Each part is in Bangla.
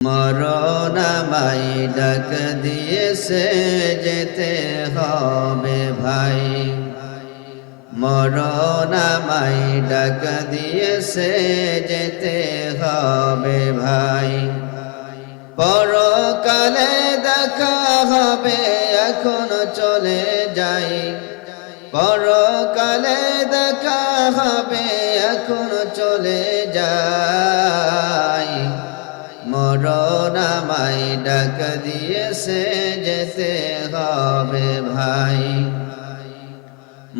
মরণ আমায় ডাক দিয়েছে যেতে হবে ভাই, মরণ আমায় ডাক দিয়েছে যেতে হবে ভাই। পরকালে দেখা হবে এখন চলে যাই, পরকালে দেখা হবে এখন চলে যাই। মরণ আমায় ডাক দিয়েছে যেতে হবে ভাই,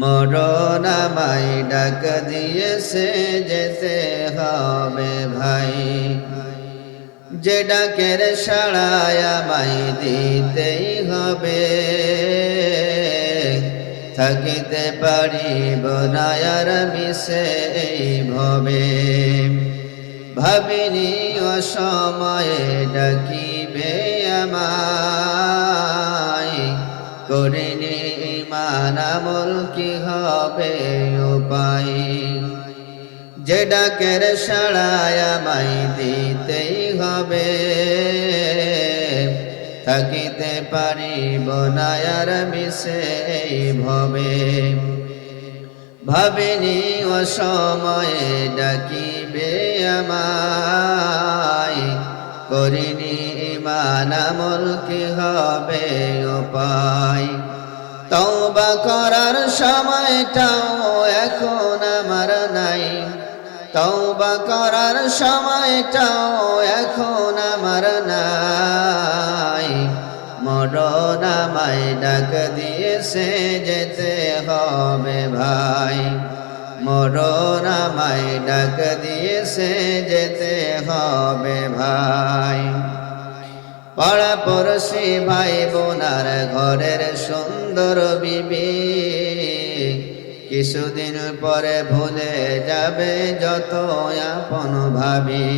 মরণ আমায় ডাক দিয়েছে যেতে হবে ভাই। যে ডাকের সাড়ায় আমায় দিতেই হবে, থাকিতে পারিব না আর মিশে এই ভবে। ভাবিনি অসময়ে ডাকিবে আমায়, করিনি ঈমান আমল কি হবে উপায়। যে ডাকের সাড়ায় আমায় দিতেই হবে, থাকিতে পারিব না আর মিশে এই ভবে। ভাবিনি অসময়ে ডাকিবে আমায়, করিনি ঈমান আমল কি হবে উপায়। তওবা করার সময়টাও এখন আমার নাই, তওবা করার সময়টাও এখন আমার নাই। মরণ আমায় ডাক দিয়েছে যেতে হবে ভাই, মরণ আমায় ডাক দিয়েছে যেতে হবে ভাই। পাড়া পড়শি ভাই বোনার ঘরের সুন্দর বিবি, কিছুদিন পরে ভুলে যাবে যত আপন ভাবি।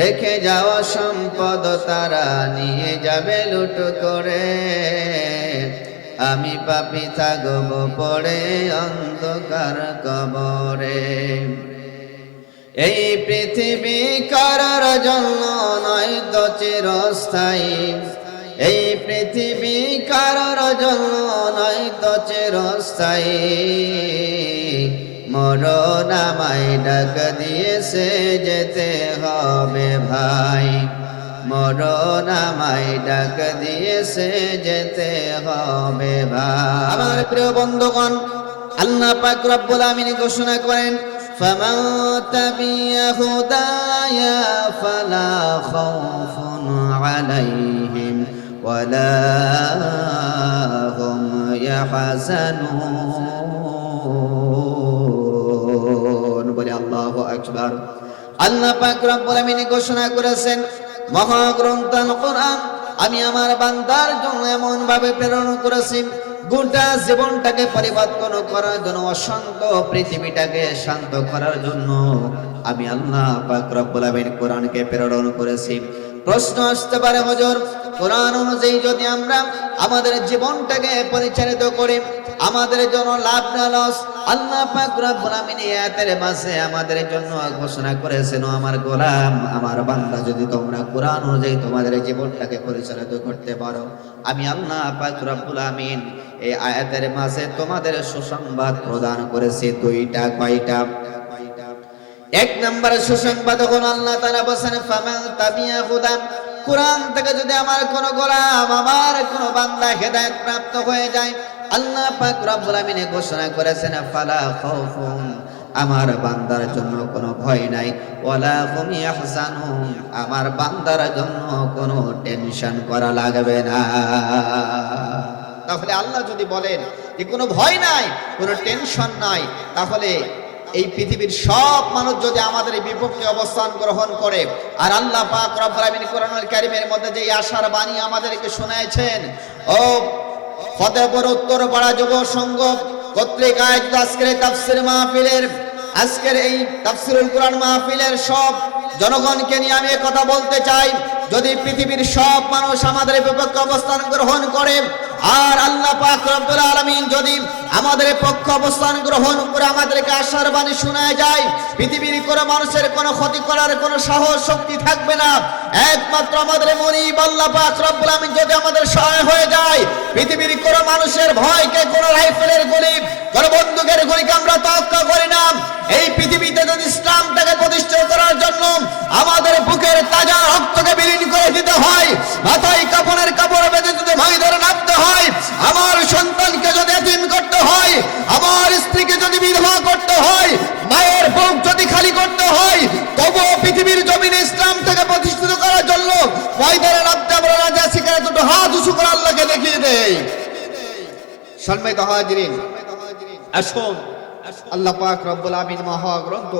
রেখে যাওয়া সম্পদ তারা নিয়ে যাবে লুট করে, আমি পাপী থাকব পড়ে অন্ধকার কবরে। এই পৃথিবী কারোর জন্য নয় তো চিরস্থায়ী, এই পৃথিবী কারোর জন্য নয় তো চিরস্থায়ী। মরণ আমায় ডাক দিয়েছে যেতে হবে ভাই, মরণ আমায় ডাক দিয়েছে যেতে হবে ভাই। আমার প্রিয় বন্ধুগণ, আল্লাহ পাক রব্বুল আমিন ঘোষণা করেন, ফামান তাবিয়া হুদায়া ফালা খাউফুন আলাইহিম ওয়ালা হুম ইয়াহজানুন। বলে আল্লাহু আকবার। আল্লাহ পাক রব্বুল আমিন ঘোষণা করেছেন, মহাগ্রন্থ আল কোরআন আমি আমার বান্দার জন্য এমন ভাবে প্রেরণ করেছি, গোটা জীবনটাকে পরিবর্তন করার জন্য, অশান্ত পৃথিবীটাকে শান্ত করার জন্য আমি আল্লাহ পাক রব্বুল আমিন কোরআনকে প্রেরণ করেছি। প্রশ্ন আসতে পারে, হুজুর কোরআন অনুযায়ী যদি আমরা আমাদের জীবনটাকে পরিচালিত করি, আমাদের জন্য লাভ না লস? আল্লাহ পাক রব্বুল আমিন এই আয়াতের মাঝে আমাদের জন্য ঘোষণা করেছেন, আমার গোলাম আমার বান্দা যদি তোমরা কোরআন অনুযায়ী তোমাদের জীবনটাকে পরিচালিত করতে পারো, আমি আল্লাহ পাক রব্বুল আমিন এই আয়াতের মাঝে তোমাদের সুসংবাদ প্রদান করেছি দুইটা। কয়টা? এক নম্বরে সুসংবাদ হলো আল্লাহ তাআলা বলেন, ফামান তাবিয়া হুদাম, কোরআন থেকে যদি আমার কোন গোলাম আমার কোন বান্দা হেদায়েত প্রাপ্ত হয়ে যায়, আল্লাহ পাক রব্বুল আমিন ঘোষণা করেছেন, ফালা খাউফুন, আমার বান্দার জন্য কোনো ভয় নাই, ওয়ালা হুম ইয়াহজানুন, আমার বান্দার জন্য কোনো টেনশন করা লাগবে না। তাহলে আল্লাহ যদি বলেন যে কোনো ভয় নাই, কোনো টেনশন নাই, তাহলে এই পৃথিবীর সব মানুষ যদি আমাদের বিপক্ষে অবস্থান গ্রহণ করে, আর আল্লাহ পাক রব্বুল আমিন কোরআনুল কারীমের মধ্যে যে আশার বাণী আমাদেরকে শোনাচ্ছেন, ও ফতেপুর উত্তরপাড়া যুব সংঘ কর্তৃক আয়োজিত আজকের এই তাফসীর মাহফিলের, আজকের এই তাফসীরুল কোরআন মাহফিলের সব জনগণকে নিয়ে আমি কথা বলতে চাই, যদি পৃথিবীর সব মানুষ আমাদের বিপক্ষে অবস্থান গ্রহণ করে, আর আল্লাহ পাক রব্বুল আলামিন যদি আমাদের পক্ষ অবস্থান গ্রহণ করে আমাদেরকে আশার বাণী শোনায় যায়, পৃথিবীর কোনো মানুষের কোনো ক্ষতি করার কোনো সাহস শক্তি থাকবে না। একমাত্র আমাদের মুনিব আল্লাহ পাক রব্বুল আলামিন যদি আমাদের সহায় হয়ে যায়, পৃথিবীর কোনো মানুষের ভয়কে, কোনো রাইফেলের গুলি, কোনো বন্দুকের গুলিকে আমরা তোয়াক্কা করি না। এই পৃথিবীতে যদি ইসলামটাকে প্রতিষ্ঠা করার জন্য আমাদের বুকের তাজা রক্তকে বিলীন করে দিতে হয়, মাথায় কাফনের কাপড় বেঁধে যদি ময়দানে নামতে হয়, আমার সন্তানকে যদি এতিম করতে হয়, আমার স্ত্রীকে যদি বিধবা করতে হয়, মায়ের বুক যদি খালি করতে হয়, তবুও পৃথিবীর জমিনে ইসলাম থেকে প্রতিষ্ঠিত করার জন্য ময়দানে নামতে আমরা রাজি আছি। কেন? দুটো হাত উঁচু করে আল্লাহকে দেখিয়ে দেই। সম্মানিত হাজিরিন, আসুন আল্লাহ পাক রব্বুল আমিন মহাগ্রন্থ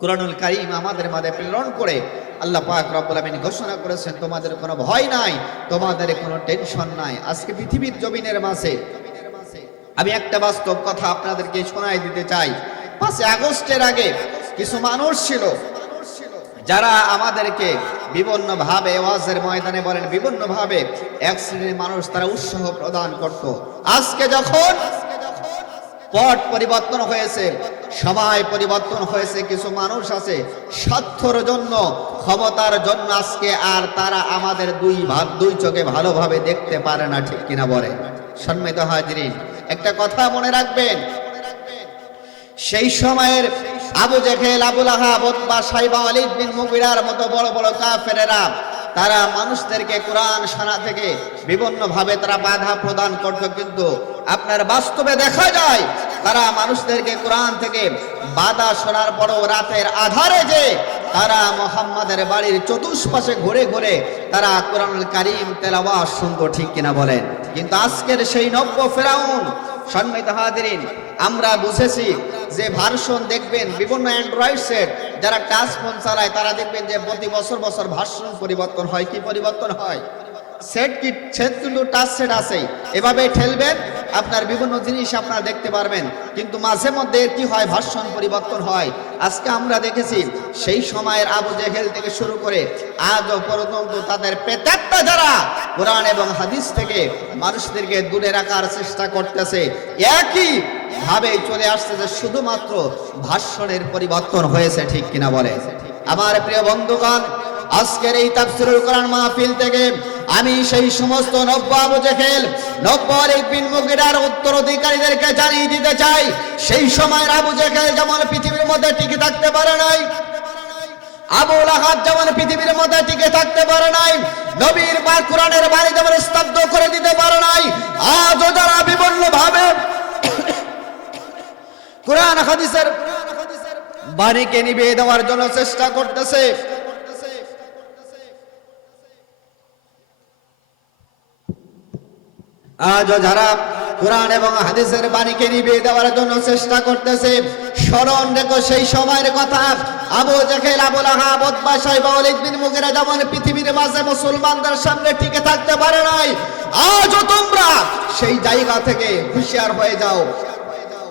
কুরআনুল কারীম আমাদের মাঝে প্রেরণ করে আল্লাহ পাক রব্বুল আমিন ঘোষণা করেছেন, তোমাদের কোনো ভয় নাই, তোমাদের কোনো টেনশন নাই। আজকে পৃথিবীর জমিনের মাঝে আমি একটা বাস্তব কথা আপনাদেরকে শোনাই দিতে চাই। 5 আগস্টের আগে কিছু মানুষ ছিল যারা আমাদেরকে বিভিন্ন ভাবে ওয়াজের ময়দানে বলেন, বিভিন্ন ভাবে এক শ্রেণীর মানুষ তারা উৎসাহ প্রদান করত। আজকে যখন পট পরিবর্তন হয়েছে, সময় পরিবর্তন হয়েছে, কিছু মানুষ আছে স্বার্থের জন্য, ক্ষমতার জন্য আজকে আর তারা আমাদের দুই চোখে ভালোভাবে দেখতে পারে না, ঠিক কিনা বলে? সম্মানিত হাজিরিন, একটা কথা মনে রাখবেন, সেই সময়ের আবু জেহেল, আবু লাহাব, উতবা, সাইবা, ওয়ালিদ বিন মুগিরার মতো বড় বড় কাফেরেরা তারা মানুষদেরকে কোরআন শোনা থেকে বিভিন্ন ভাবে তারা বাধা প্রদান করত, কিন্তু আপনার বাস্তবে দেখা যায় তারা মানুষদেরকে কোরআন থেকে বাধা শোনার পরও রাতের আধারে যে তারা মুহাম্মাদের বাড়ির চতুষ্পাশে ঘুরে ঘুরে তারা কোরআনুল কারীম তেলাওয়াত শুনতো, ঠিক কিনা বলেন? কিন্তু আজকের সেই নব্য ফেরাউন, সম্মানিত হাজিরিন, আমরা বুঝেছি যে ভার্সন দেখবেন বিভিন্ন অ্যান্ড্রয়েড সেট যারা টাচ ফোন চালায় তারা দেখবেন যে প্রতি বছর বছর ভার্সন পরিবর্তন হয়। কি পরিবর্তন হয়? সেট কিন্তু টাচ সেট আছে, এভাবে ঠেলবেন আপনার বিভিন্ন জিনিস আপনারা দেখতে পারবেন, কিন্তু মাঝে মধ্যে কি হয়, ভার্সন পরিবর্তন হয়। আজকে আমরা দেখেছি সেই সময়ের আবু জেহেল থেকে শুরু করে আজও পর্যন্ত তাদের প্রেতাত্মা যারা কোরআন এবং হাদিস থেকে মানুষদেরকে দূরে রাখার চেষ্টা করতেছে, একই ভাবে চলে আসছে যে শুধুমাত্র ভাষণের পরিবর্তন হয়েছে, ঠিক কিনা বলে? আমার প্রিয় বন্ধুগণ, আজকের এই তাফসীরুল কোরআন মাহফিল থেকে আমি সেই সমস্ত নব্য আবু জেহেল, নব্য ওয়ালিদ বিন মুগিরার উত্তরাধিকারীদেরকে জানিয়ে দিতে চাই, সেই সময়ের আবু জেহেল যেমন পৃথিবীর মধ্যে টিকে থাকতে পারে নাই, আবু লাহাব যেমন পৃথিবীর মধ্যে টিকে থাকতে পারে নাই, নবীর বা কোরআনের বাণী যেমন স্তব্ধ করে দিতে পারে নাই, আজও যারা বিভিন্ন ভাবে কোরআন হাদিসের বাণীকে নিভিয়ে দেওয়ার জন্য চেষ্টা করতেছে, আজও যারা কোরআন এবং হাদিসের বাণীকে নিভিয়ে দেওয়ার জন্য চেষ্টা করতেছে, স্মরণ রেখো সেই সময়ের কথা। আবু জেহেল, আবু লাহাব, উতবা, সাইবা, ওয়ালিদ বিন মুগিরা যেমন পৃথিবীর মাঝে মুসলমানদের সামনে টিকে থাকতে পারে নাই, আজও তোমরা সেই জায়গা থেকে হুঁশিয়ার হয়ে যাও,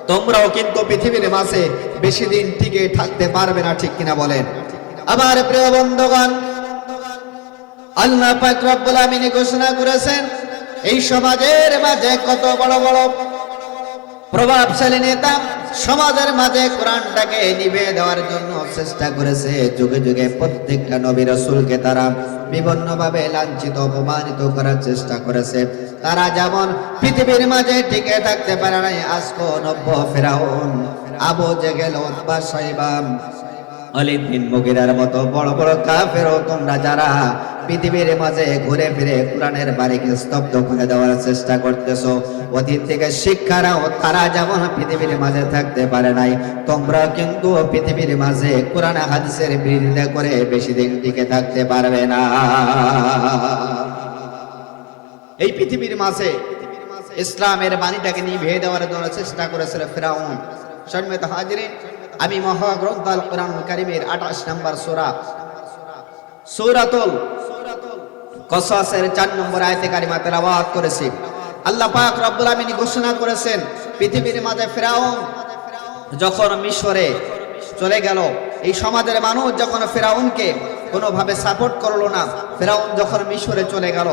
তোমরাও কিন্তু পৃথিবীর মাঝে বেশি দিন টিকে থাকতে পারবে না, ঠিক কিনা বলেন? আমার প্রিয় বন্ধুগণ, আল্লাহ পাক রব্বুল আমিন ঘোষণা করেছেন, এই সমাজের মাঝে কত বড় বড় প্রভাবশালী নেতা সমাজের মাঝে কোরআনটাকে নিভিয়ে দেওয়ার জন্য চেষ্টা করেছে। যুগে যুগে প্রত্যেকটা নবী রাসূলকে তারা বিভিন্ন ভাবে লাঞ্ছিত, অপমানিত করার চেষ্টা করেছে। তারা যেমন পৃথিবীর মাঝে টিকে থাকতে পারে নাই, আজকে নব্য ফেরাউন, আবু জেহেল, উতবা, সাইবা, ওয়ালিদ বিন মুগিরার মতো বড় বড় কাফেরও তোমরা যারা পৃথিবীর মাঝে ঘুরে ফিরে কোরআনের বাণীকে স্তব্ধ করে দেওয়ার চেষ্টা করতেছো, অতীত থেকে শিক্ষা নাও, তারা যেমন পৃথিবীর মাঝে থাকতে পারে নাই, তোমরা কিন্তু পৃথিবীর মাঝে কোরআন হাদিসের বিরোধিতা করে বেশি দিন টিকে থাকতে পারবে না। এই পৃথিবীর মাঝে ইসলামের বাণীটাকে নিভিয়ে দেওয়ার জন্য চেষ্টা করেছিল ফেরাউন। সম্মানিত হাজিরিন, আমি মহাগ্রন্থ আল কোরআনুল কারীমের 28 নম্বর সূরা, সূরাতুল কসসের 4 নম্বর আয়াতে কারিমা তেলাওয়াত করেছি। আল্লাহ পাক রব্বুল আমিন ঘোষণা করেছেন, পৃথিবীর মাঝে ফেরাউন যখন মিশরে চলে গেল, এই সমাজের মানুষ যখন ফেরাউনকে কোনোভাবে সাপোর্ট করলো না। ফেরাউন যখন মিশরে চলে গেল,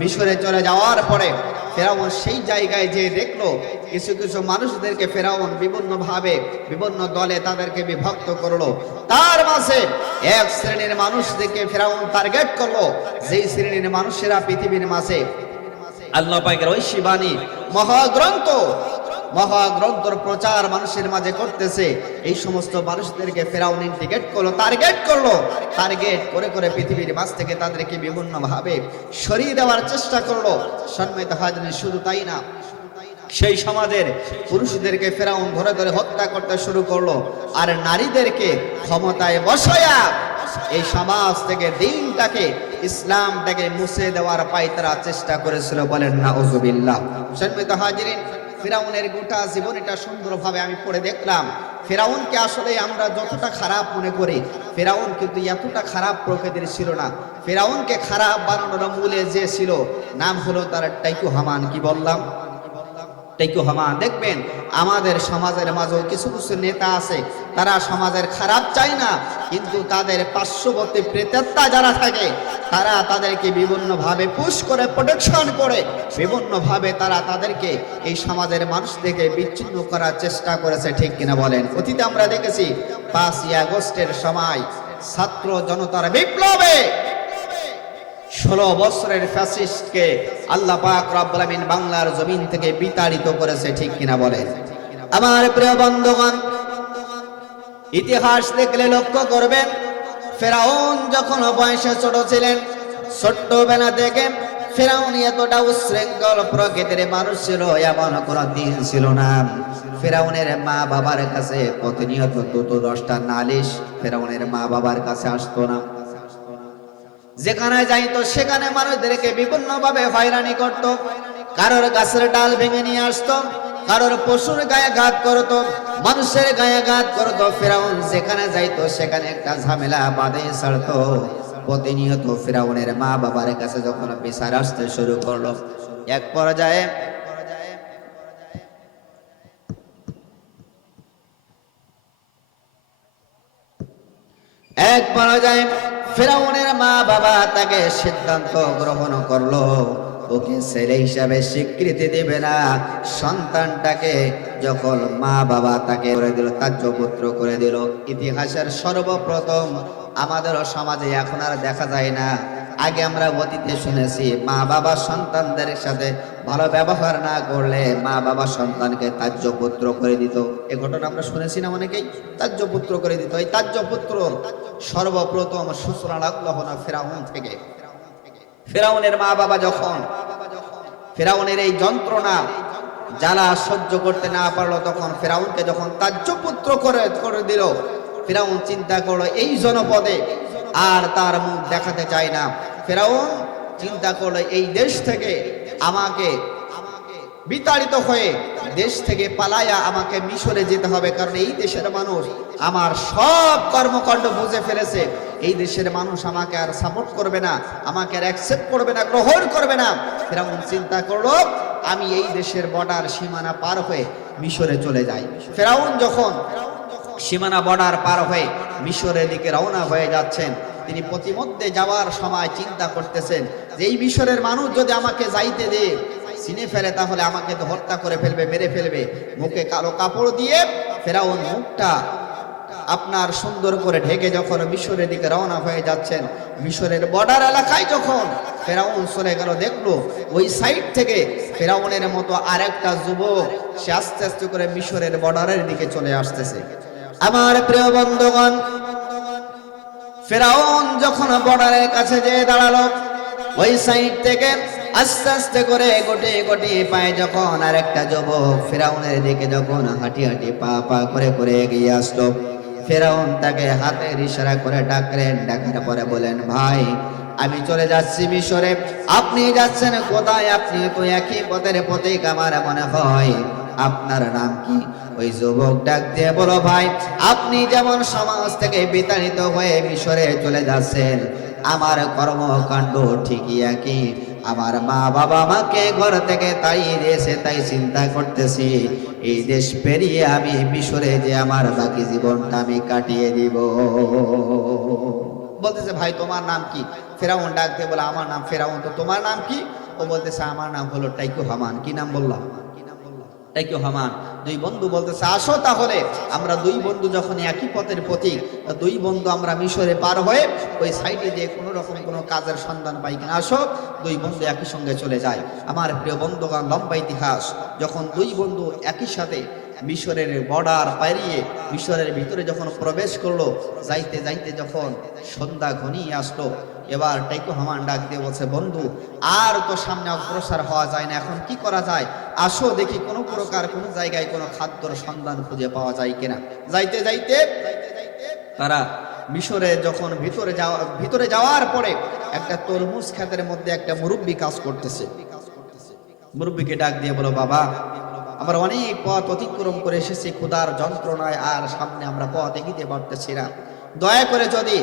মিশরে চলে যাওয়ার পরে ফেরাউন সেই জায়গায় যে দেখলো কিছু কিছু মানুষদেরকে ফেরাউন বিভিন্নভাবে বিভিন্ন দলে তাদেরকে বিভক্ত করলো। তার মাঝে এক শ্রেণীর মানুষদেরকে ফেরাউন টার্গেট করলো, যেই শ্রেণীর মানুষেরা পৃথিবীর মাঝে আল্লাহ পাকের ঐশী বাণী মহাগ্রন্থর প্রচার মানুষের মাঝে করতেছে। এই সমস্ত মানুষদেরকে ফেরাউন ইন্ডিকেট করলো, টার্গেট করে করে পৃথিবীর মাঝ থেকে তাদেরকে বিভিন্ন ভাবে সরিয়ে দেওয়ার চেষ্টা করলো। সম্মানিত হাজরিন, শুধু তাই না, সেই সমাজের পুরুষদেরকে ফেরাউন ধরে ধরে হত্যা করতে শুরু করলো, আর নারীদেরকে ক্ষমতায় বসায়া এই সমাজ থেকে দিনটাকে ইসলামটাকে মুছে দেওয়ার পায়তারা চেষ্টা করেছিল। বলেন নাউজুবিল্লাহ। সম্মানিত হাজরিন, ফেরাউনের গোটা জীবনীটা সুন্দরভাবে আমি পড়ে দেখলাম। ফেরাউনকে আসলে আমরা যতটা খারাপ মনে করি, ফেরাউন কিন্তু এতটা খারাপ প্রকৃতির ছিল না। ফেরাউনকে খারাপ বানানোর মূলে যে ছিল, নাম হলো তার টাইকু হামান। কি বললাম? টাইকু হামান। দেখবেন আমাদের সমাজের মাঝেও কিছু কিছু নেতা আছে, তারা সমাজের খারাপ চায় না, কিন্তু তাদের পার্শ্ববর্তী প্রেতাত্মা যারা থাকে তারা তাদেরকে বিভিন্নভাবে পুশ করে, প্রোটেকশন করে, বিভিন্নভাবে তারা তাদেরকে এই সমাজের মানুষদেরকে বিচ্ছিন্ন করার চেষ্টা করেছে। ঠিক কিনা বলেন? অতীতে আমরা দেখেছি 5ই আগস্টের সময় ছাত্র জনতার বিপ্লবে 16 বছরের ফ্যাসিস্টকে আল্লাহ পাক রব্বুল আমিন বাংলার জমিন থেকে বিতাড়িত করেছে। ঠিক কিনা বলেন? আমার প্রিয় বন্ধুগণ, ইতিহাস দেখলে লক্ষ্য করবেন, ফেরাউন যখন বয়সে ছোট ছিলেন, ছোট্টবেলা থেকে ফেরাউন এতটা উচ্ছৃঙ্খল প্রকৃতির মানুষ ছিল, এমন কোনো দিন ছিল না ফেরাউনের মা বাবার কাছে প্রতিনিয়ত 2-10টা নালিশ ফেরাউনের মা বাবার কাছে আসতো না। যেখানে যাইতো সেখানে মানুষদেরকে বিভিন্নভাবে হয়রানি করত, কারোর গাছের ডাল ভেঙে নিয়ে আসতো, কারোর পশুর গায়ে ঘাত করত, মানুষের গায়ে ঘাত করত। ফেরাউন যেখানে যাইতো সেখানে একটা ঝামেলা বাঁধে ছাড়তো। প্রতিনিয়ত ফেরাউনের মা বাবার কাছে যখন বিচার আসতে শুরু করলো, এক পর্যায়ে ফেরাউনের মা বাবা তাকে সিদ্ধান্ত গ্রহণ করলো, ওকে ছেলে হিসাবে স্বীকৃতি দেবে না। সন্তানটাকে যখন মা বাবা তাকে করে দিল, তাজ্যপুত্র করে দিল। ইতিহাসের সর্বপ্রথম আমাদের সমাজে এখন আর দেখা যায় না, আগে আমরা অতীতে শুনেছি মা বাবা সন্তানদের সাথে ভালো ব্যবহার না করলে মা বাবা সন্তানকে তাজ্যপুত্র করে দিত। এ ঘটনা আমরা শুনেছি না অনেকেই, তাজ্যপুত্র করে দিত। এই তাজ্যপুত্র সর্বপ্রথম সূচনা লাগলো না ফেরাউন থেকে। ফেরাউনের মা বাবা যখন ফেরাউনের এই যন্ত্রণা জ্বালা সহ্য করতে না পারলো, তখন ফেরাউনকে যখন তাজ্যপুত্র করে দিল, ফেরাউন চিন্তা করলো এই জনপদে আর তার মুখ দেখাতে চায় না। ফেরাউন চিন্তা করলো এই দেশ থেকে আমাকে বিতাড়িত হয়ে দেশ থেকে পালায়া আমাকে মিশরে যেতে হবে, কারণ এই দেশের মানুষ আমার সব কর্মকাণ্ড বুঝে ফেলেছে। এই দেশের মানুষ আমাকে আর সাপোর্ট করবে না, আমাকে আর অ্যাকসেপ্ট করবে না, গ্রহণ করবে না। ফেরাউন চিন্তা করলো আমি এই দেশের বর্ডার সীমানা পার হয়ে মিশরে চলে যাই। ফেরাউন যখন সীমানা বর্ডার পার হয়ে মিশরের দিকে রওনা হয়ে যাচ্ছেন, তিনি প্রতিমধ্যে যাওয়ার সময় চিন্তা করতেছেন যে এই মিশরের মানুষ যদি আমাকে যাইতে দেয়, চিনে ফেলে, তাহলে আমাকে তো হত্যা করে ফেলবে, মেরে ফেলবে। মুখে কালো কাপড় দিয়ে ফেরাউন মুখটা আপনার সুন্দর করে ঢেকে যখন মিশরের দিকে রওনা হয়ে যাচ্ছেন, মিশরের বর্ডার এলাকায় যখন ফেরাউন চলে গেল, দেখলো ওই সাইড থেকে ফেরাউনের মতো আরেকটা যুবক সে আস্তে আস্তে করে মিশরের বর্ডারের দিকে চলে আসতেছে। আমার প্রিয় বন্ধুগণ, ফেরাউন যখন বর্ডারের কাছে যেয়ে দাঁড়ালো, ওই সাইড থেকে আস্তে আস্তে করে গোটে গোটে পায়ে যখন আরেকটা যুবক ফেরাউনের দিকে যখন হাঁটি হাঁটি পা পা করে করে এগিয়ে আসলো, ফেরাউন তাকে হাতের ইশারা করে ডাকলেন। ডাকার পরে বলেন, ভাই আমি চলে যাচ্ছি মিশরে, আপনি যাচ্ছেন কোথায়? আপনি তো একই পথের পথিক আমার মনে হয়, আপনার নাম কি? ওই যুবক ডাক দিয়ে বলো, ভাই আপনি যেমন সমাজ থেকে বিতাড়িত হয়ে মিশরে চলে যাচ্ছেন, আমার কর্মকাণ্ড ঠিকই একই। আমার মা বাবা আমাকে ঘর থেকে তাড়িয়ে দিয়েছে, তাই চিন্তা করতেছি এই দেশ পেরিয়ে আমি মিশরে যে আমার বাকি জীবনটা আমি কাটিয়ে দিব। বলতেছে ভাই তোমার নাম কি? ফেরাউন ডাক দিয়ে বলে আমার নাম ফেরাউন। তো তোমার নাম কি? ও বলতেছে আমার নাম হলো টাইকু হামান। কি নাম বললাম? টাইকু হামান। দুই বন্ধু বলতেছে আসো তাহলে আমরা দুই বন্ধু যখন একই পথের পথিক, দুই বন্ধু আমরা মিশরে পার হয়ে ওই সাইডে দিয়ে কোনো রকম কোনো কাজের সন্ধান পাই কিনা, আসো। দুই বন্ধু একই সঙ্গে চলে যায়। আমার প্রিয় বন্ধুগণ, লম্বা ইতিহাস। যখন দুই বন্ধু একই সাথে মিশরের বর্ডার পেরিয়ে মিশরের ভিতরে যখন প্রবেশ করলো, যাইতে যাইতে যখন সন্ধ্যা ঘনিয়ে আসলো, এবার টাইকু হামান ডাক দিয়ে বলছে বন্ধু আর তো সামনে অগ্রসর হওয়া যায় না, এখন কি করা যায়? আসো দেখি কোনো প্রকার কোনো জায়গায় কোনো খাদ্যর সন্ধান খুঁজে পাওয়া যায় কিনা। যাইতে যাইতে তারা মিশরে যখন ভিতরে যাওয়ার পরে একটা তরমুজ ক্ষেতের মধ্যে একটা মুরব্বী কাজ করতেছে। মুরব্বীকে ডাক দিয়ে বলো বাবা আমরা অনেক পথ অতিক্রম করে এসেছি, ক্ষুধার যন্ত্রণায় আর সামনে আমরা পথ এগিয়ে পারতেছি না, দয়া করে যদি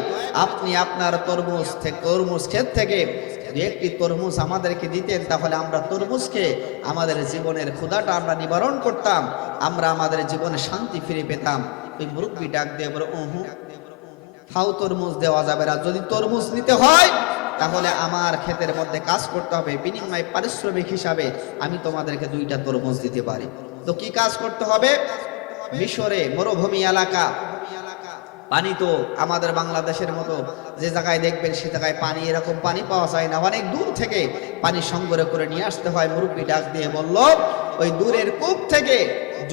আপনি আপনার তরমুজ ক্ষেত থেকে একটি তরমুজ আমাদেরকে দিতেন, তাহলে আমরা তরমুজকে আমাদের জীবনের ক্ষুধাটা আমরা নিবারণ করতাম, আমরা আমাদের জীবনে শান্তি ফিরে পেতাম। ওই মুরব্বী ডাক দিয়ে বলো ফাও তরমুজ দেওয়া যাবে না, যদি তরমুজ নিতে হয় তাহলে আমার ক্ষেতের মধ্যে কাজ করতে হবে, বিনিময়ে পারিশ্রমিক হিসাবে আমি তোমাদেরকে 2টা তরমুজ দিতে পারি। তো কি কাজ করতে হবে? মিশরে মরুভূমি এলাকা, পানি তো আমাদের বাংলাদেশের মতো যে জায়গায় দেখবেন সে জায়গায় পানি এরকম পানি পাওয়া যায় না, অনেক দূর থেকে পানি সংগ্রহ করে নিয়ে আসতে হয়। মুরব্বী ডাক দিয়ে বলল ওই দূরের কূপ থেকে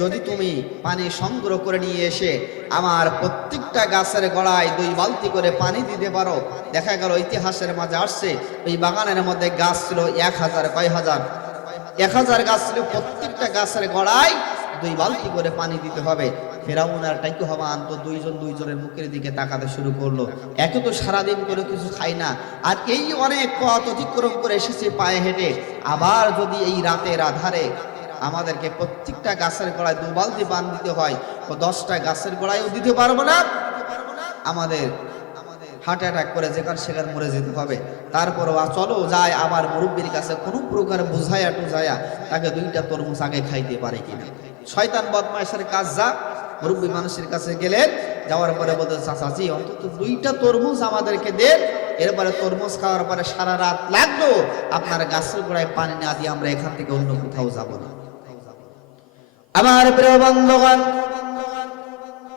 যদি তুমি পানি সংগ্রহ করে নিয়ে এসে আমার প্রত্যেকটা গাছের গোড়ায় 2 বালতি করে পানি দিতে পারো। দেখা গেল ইতিহাসের মাঝে আসছে ওই বাগানের মধ্যে গাছ ছিল 1000 গাছ ছিল, প্রত্যেকটা গাছের গোড়ায় 2 বালতি করে পানি দিতে হবে। ফেরাউন আর টাইকু হামান তো দুইজনের মুখের দিকে তাকাতে শুরু করলো। একে তো সারাদিন করে কিছু খাই না, আর এই অনেক পথ অতিক্রম করে এসেছে পায়ে হেঁটে, আবার যদি এই রাতের আধারে আমাদেরকে প্রত্যেকটা গাছের গোড়ায় 2 বালতি পানি দিতে হয়, তো 10টা গাছের গোড়ায়ও দিতে পারবো না, আমাদের হার্ট অ্যাটাক করে যেখানে সেখানে মরে যেতে হবে। তারপরও চলো যাই আবার মুরব্বীর কাছে কোনো প্রকার বুঝাইয়া টুঝাইয়া তাকে 2টা তরমুজ আগে খাইতে পারে কিনা। শয়তান বদমাইশের কাজ যা। মুরব্বী মানুষের কাছে গেলেন, যাওয়ার পরে বলতে চাচাজি অন্তত 2টা তরমুজ আমাদেরকে দেন, এরপরে তরমুজ খাওয়ার পরে সারা রাত লাগলো আপনার গাছের গোড়ায় পানি না দিয়ে আমরা এখান থেকে অন্য কোথাও যাব না। আমার প্রিয় বন্ধুগণ,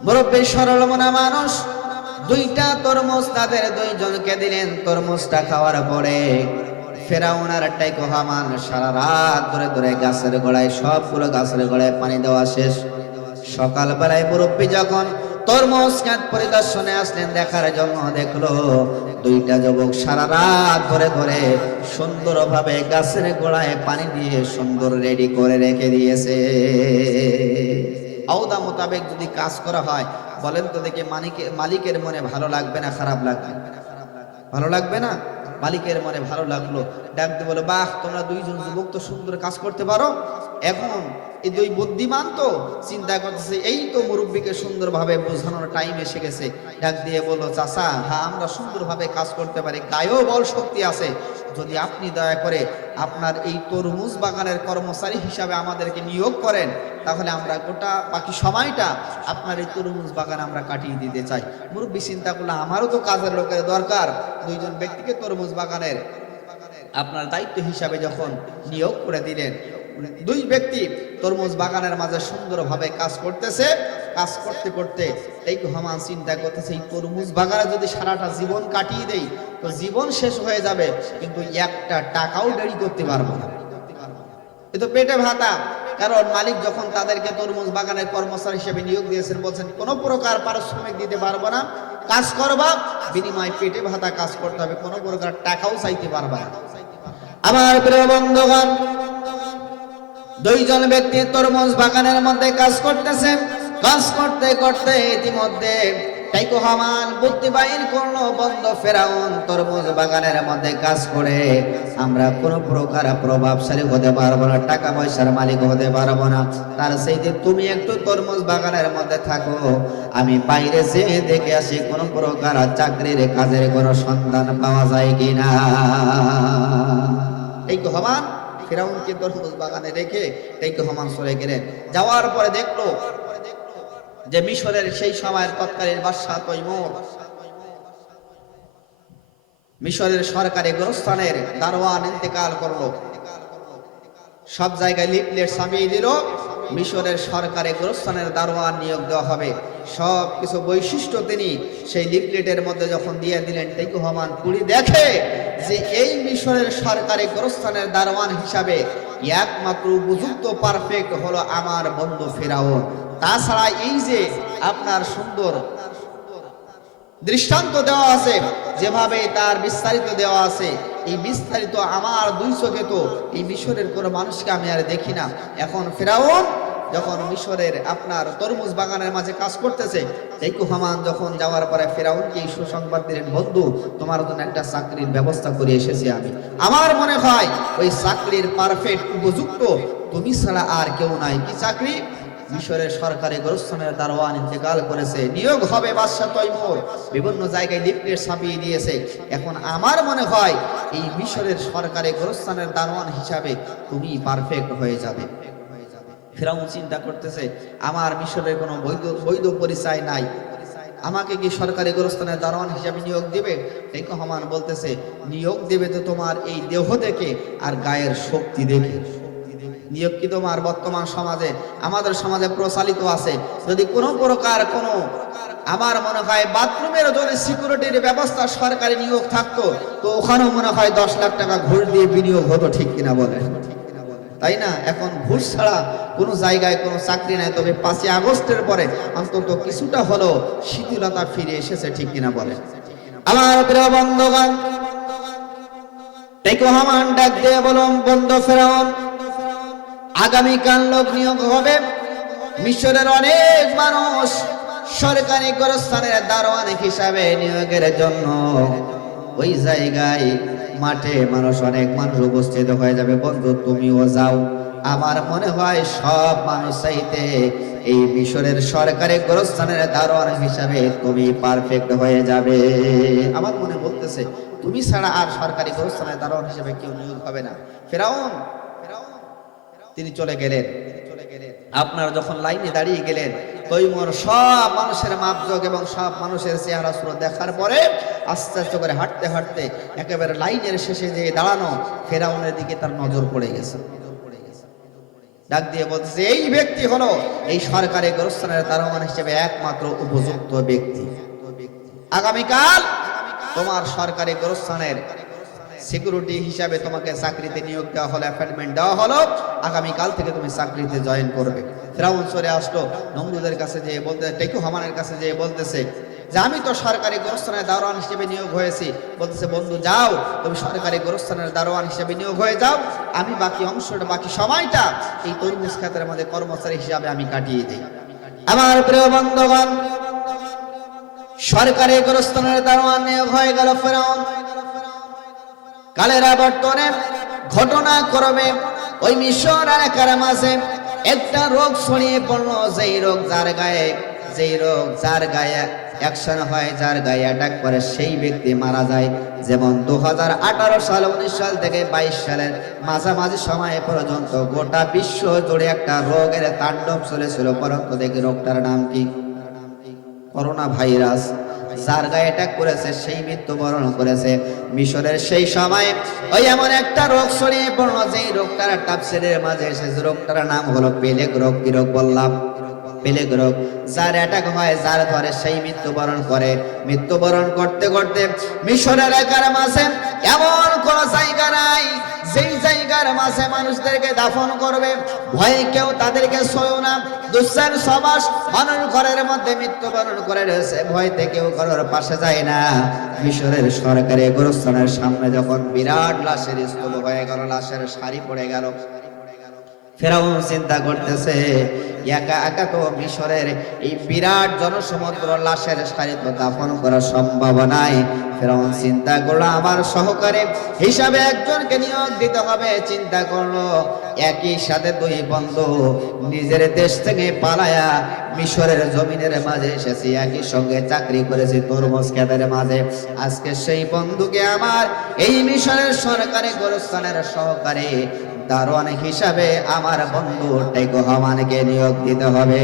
মুরব্বী সরল মনা মানুষ 2টা তরমুজ তাদের 2জনকে দিলেন। তরমুজটা খাওয়ার পরে ফেরাউন আর টাইকু হামান সারা রাত ধরে ধরে গাছের গোড়ায় সবগুলো গাছের গোড়ায় পানি দেওয়া শেষ। সকালবেলায় মুরব্বী যখন তরমুজ ক্ষেত পরিদর্শনে আসলেন দেখার জন্য, দেখলো 2টা যুবক সারা রাত ধরে ধরে সুন্দরভাবে গাছের গোড়ায় পানি দিয়ে সুন্দর রেডি করে রেখে দিয়েছে। আওদা মোতাবেক যদি কাজ করা হয় বলেন তো দেখে মালিকের মনে ভালো লাগবে না খারাপ লাগবে? ভালো লাগবে না? মালিকের মনে ভালো লাগলো, ডাক দিয়ে বলে বাহ তোমরা 2জন যুবক তো সুন্দর কাজ করতে পারো। এখন এই 2 বুদ্ধিমান তো চিন্তা করতেছে এই তো মুরব্বীকে সুন্দরভাবে বোঝানোর টাইম এসে গেছে। ডাক দিয়ে বললো চাচা হ্যাঁ আমরা সুন্দরভাবে কাজ করতে পারি, গায়েও বল শক্তি আছে, যদি আপনি দয়া করে আপনার এই তরমুজ বাগানের কর্মচারী হিসাবে আমাদেরকে নিয়োগ করেন তাহলে আমরা গোটা বাকি সময়টা আপনার এই তরমুজ বাগান আমরা কাটিয়ে দিতে চাই। মুরব্বী চিন্তা করলো আমারও তো কাজের লোকের দরকার, 2জন ব্যক্তিকে তরমুজ বাগানের আপনার দায়িত্ব হিসাবে যখন নিয়োগ করে দিলেন, 2 ব্যক্তি তরমুজ বাগানের মাঝে সুন্দরভাবে কাজ করতেছে। কাজ করতে করতে টাইকু হামান চিন্তা করতেছে এই তরমুজ বাগানে যদি সারাটা জীবন কাটিয়ে দেই তো জীবন শেষ হয়ে যাবে, কিন্তু 1টা টাকাও দেরি করতে পারবো না, এ তো পেটে ভাতা। কারণ মালিক যখন তাদেরকে তরমুজ বাগানের কর্মচারী হিসেবে নিয়োগ দিয়েছেন বলছেন কোনো প্রকার পারিশ্রমিক দিতে পারবো না, কাজ করবা বিনিময়ে পেটে ভাতা কাজ করতে হবে, কোনো প্রকার টাকাও চাইতে পারবা না। আমার প্রিয় বন্ধুগণ, 2জন ব্যক্তি তরমুজ বাগানের মধ্যে কাজ করতেছেন। কাজ করতে করতে ইতিমধ্যে টাইকু হামান বুদ্ধি বাইর করলো বন্ধ ফেরাউন তরমুজ বাগানের মধ্যে কাজ করে আমরা কোনো প্রকার প্রভাবশালী হতে পারবো না, টাকা পয়সার মালিক হতে পারবো না, তার সেইতে তুমি একটু তরমুজ বাগানের মধ্যে থাকো, আমি বাইরে যেয়ে দেখে আসি কোনো প্রকার চাকরির কাজের কোনো সন্ধান পাওয়া যায় কিনা। টাইকু হামান ফেরাউনকে তরমুজ বাগানে রেখে টাইকু হামান চলে গেলেন। যাওয়ার পরে দেখলো যে মিশরের সেই সময়ের তৎকালীন বাদশা তৈমুর মিশরের সরকারি গোরস্থানের দারোয়ান ইন্তেকাল করলো, সব জায়গায় লিফলেট ছাপিয়ে দিল, মিশরের সরকারি গোরস্থানের দারোয়ান নিয়োগ দেওয়া হবে। সব কিছু বৈশিষ্ট্য তিনি সেই লিফলেটের মধ্যে যখন দিয়ে দিলেন, টেকু রহমান পুরি দেখে যে এই মিশরের সরকারি গোরস্থানের দারোয়ান হিসাবে একমাত্র উপযুক্ত পারফেক্ট হলো আমার বন্ধু ফেরাউন। তাছাড়া এই যে আপনার সুন্দর দৃষ্টান্ত দেওয়া আছে, যেভাবে তার বিস্তারিত দেওয়া আছে, এই বিস্তারিত আমার দুই চোখে তো এই মিশরের কোনো মানুষকে আমি আর দেখি না। এখন ফেরাউন যখন মিশরের আপনার তরমুজ বাগানের মাঝে কাজ করতেছে, টেকু রহমান যখন যাওয়ার পরে ফেরাউনকে এই সুসংবাদ দিলেন, বন্ধু তোমার জন্য একটা চাকরির ব্যবস্থা করে এসেছি আমি। আমার মনে হয় ওই চাকরির পারফেক্ট উপযুক্ত তুমি ছাড়া আর কেউ নাই। কি চাকরি? মিশরের সরকারি গোরস্থানের দারোয়ান ইন্তেকাল করেছে, নিয়োগ হবে বাদশা তৈমুর, বিভিন্ন জায়গায় লিফলেট ছাপিয়ে দিয়েছে। এখন আমার মনে হয় এই মিশরের সরকারি গোরস্থানের দারোয়ান হিসাবে তুমি পারফেক্ট হয়ে যাবে। ফেরাউন চিন্তা করতেছে, আমার মিশরের কোনো বৈধ পরিচয় নাই, আমাকে কি সরকারি গোরস্থানের দারোয়ান হিসাবে নিয়োগ দিবে? টেকু রহমান বলতেছে, নিয়োগ দেবে তো তোমার এই দেহ দেখে আর গায়ের শক্তি দেখে। নিয়োগ কি তোমার বর্তমান সমাজে, আমাদের সমাজে প্রচলিত আছে, যদি কোনো প্রকার কোনো আমার মনে হয় বাথরুমের যদি সিকিউরিটির ব্যবস্থা সরকারি নিয়োগ থাকতো, তো ওখানেও মনে হয় 10 লাখ টাকা ঘুষ দিয়ে বিনিয়োগ হতো, ঠিক কিনা বলে? তাই না? এখন ঘুষ ছাড়া কোনো জায়গায় কোনো চাকরি নাই। তবে 5ই আগস্টের পরে অন্তত কিছুটা হলো শিথিলতা ফিরে এসেছে, ঠিক কিনা বলে? আমার প্রিয় বন্ধুগণ, টেকু রহমান ডাক দিয়ে বলুন, বন্ধু ফেরাউন, আগামীকাল লোক নিয়োগ হবে। মিশরের অনেক মানুষ সরকারি গোরস্থানের দারোয়ান হিসাবে নিয়োগের জন্য ওই জায়গায় মাঠে অনেক মানুষ উপস্থিত হয়ে যাবে। বন্ধু তুমিও যাও। আমার মনে হয় সব মানুষ চাইতে এই মিশরের সরকারি গোরস্থানের দারোয়ান হিসাবে তুমি পারফেক্ট হয়ে যাবে। আমার মনে বলতেছে তুমি ছাড়া আর সরকারি গোরস্থানের দারোয়ান হিসাবে কেউ নিয়োগ হবে না। ফেরাউন তিনি চলে গেলেন। আপনার যখন লাইনে দাঁড়িয়ে গেলেন, তৈমুর সব মানুষের মাপযোগ এবং সব মানুষের চেহারা সুরত দেখার পরে আস্তে আস্তে করে হাঁটতে হাঁটতে একেবারে লাইনের শেষে যে দাঁড়ানো ফেরাউনের দিকে তার নজর পড়ে গেছে। ডাক দিয়ে বলতেছে, এই ব্যক্তি হলো এই সরকারি গোরস্থানের দারোয়ান হিসেবে একমাত্র উপযুক্ত ব্যক্তি। আগামীকাল তোমার সরকারি গোরস্থানের সিকিউরিটি হিসাবে তোমাকে চাকরিতে নিয়োগ দেওয়া হলো, অ্যাপয়েন্টমেন্ট দেওয়া হলো, আগামীকাল থেকে তুমি চাকরিতে জয়েন করবে। ফেরাউন চলে আসলো, নমরুদের কাছে যেয়ে বলতে, টেকু রহমানের কাছে যেয়ে বলতেছে যে আমি তো সরকারি গোরস্থানের দারোয়ান হিসেবে নিয়োগ হয়েছি। বলতেছে, বন্ধু যাও, তুমি সরকারি গোরস্থানের দারোয়ান হিসেবে নিয়োগ হয়ে যাও, আমি বাকি অংশটা বাকি সময়টা এই তরমুজ ক্ষেতের মধ্যে কর্মচারী হিসাবে আমি কাটিয়ে দিই। আমার প্রিয় বন্ধুগণ, সরকারি গোরস্থানের দারোয়ান নিয়োগ হয়ে গেল ফেরাউন। কালের আবর্তনে ঘটনাক্রমে ওই মিশর এলাকার মাঝে একটা রোগ ছড়িয়ে পড়লো, যেই রোগ যার গায়ে অ্যাকশন হয়, যার গায়ে অ্যাটাক করে সেই ব্যক্তি মারা যায়। যেমন 2018 সাল, 19 সাল থেকে 22 সালের মাঝামাঝি সময় পর্যন্ত গোটা বিশ্ব জুড়ে একটা রোগের তাণ্ডব চলেছিল। পরন্ত দেখি রোগটার নাম কি? Corona virus. যার গায়ে অ্যাটাক করেছে সেই মৃত্যুবরণ করেছে। মিশরের সেই সময় ওই এমন একটা রোগ ছড়িয়ে পড়লো, যেই রোগটার তাফসীরের মাঝে এসেছে, রোগটার নাম হলো পেলেগ রোগ। কি রোগ বললাম? পেলেগ রোগ। যার অ্যাটাক হয়, যার ধরে সেই মৃত্যুবরণ করে। মৃত্যুবরণ করতে করতে মিশর এলাকার মাঝে এমন কোন জায়গা নাই যেই জায়গার মাঝে মানুষদেরকে দাফন করবে। ভয়ে কেউ তাদেরকে ছয়ও না। দুঃসার সমাস মানুষ ঘরের মধ্যে মৃত্যুবরণ করে রয়েছে, ভয়তে কেউ ঘরের পাশে যায় না। মিশরের সরকারি গোরস্থানের সামনে যখন বিরাট লাশের স্তূপ হয়ে গেল, লাশের সারি পড়ে গেল, ফেরাউন চিন্তা করতেছে একা একা তো মিশরের এই বিরাট জনসমুদ্র লাশের সারি তো দাফন করা সম্ভব নাই। ফেরাউন চিন্তা করলো আমার সহকারী হিসাবে একজনকে নিয়োগ দিতে হবে। চিন্তা করলো একই সাথে দুই বন্ধু নিজের দেশ থেকে পালায়া মিশরের জমিনের মাঝে এসেছি, একই সঙ্গে চাকরি করেছি তরমুজ ক্ষেতের মাঝে। আজকে সেই বন্ধুকে আমার এই মিশরের সরকারি গোরস্থানের সহকারী দারোয়ান হিসাবে আমার বন্ধু টেকু রহমানকে নিয়োগ দিতে হবে।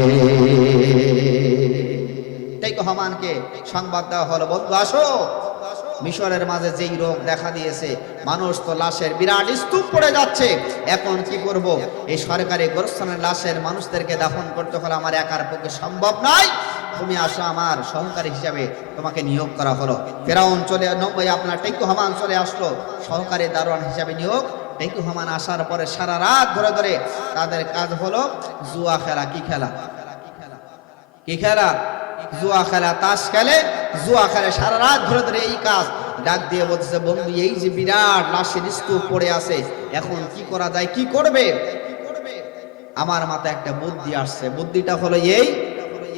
টেকু রহমানকে সংবাদ দেওয়া হলো, বন্ধু আসো, মিশরের মাঝে যেই রোগ দেখা দিয়েছে, মানুষ তো লাশের বিরাট স্তূপ পড়ে যাচ্ছে। এখন কি করব? এই সরকারি গোরস্থানের লাশের মানুষদেরকে দাফন করতে হলে আমার একার পক্ষে সম্ভব নয়, তুমি আসো, আমার সহকারী হিসাবে তোমাকে নিয়োগ করা হলো। ফেরাউন চলে আপনার টেকু হামান চলে আসলো সহকারী দারোয়ান হিসাবে নিয়োগ। টেকু হামান আসার পরে সারা রাত ধরে ধরে তাদের কাজ হলো জুয়া খেলা। কি খেলা? কি খেলা? জুয়া খেলা, তাস খেলে, জুয়া খেলে, সারা রাত ধরে ধরে এই কাজ। ডাক দিয়ে বলতেছে, বন্ধু এই যে বিরাট লাশের স্তূপ পড়ে আছে, এখন কি করা যায়, কি করবে? আমার মাথায় একটা বুদ্ধি আসছে। বুদ্ধিটা হলো এই,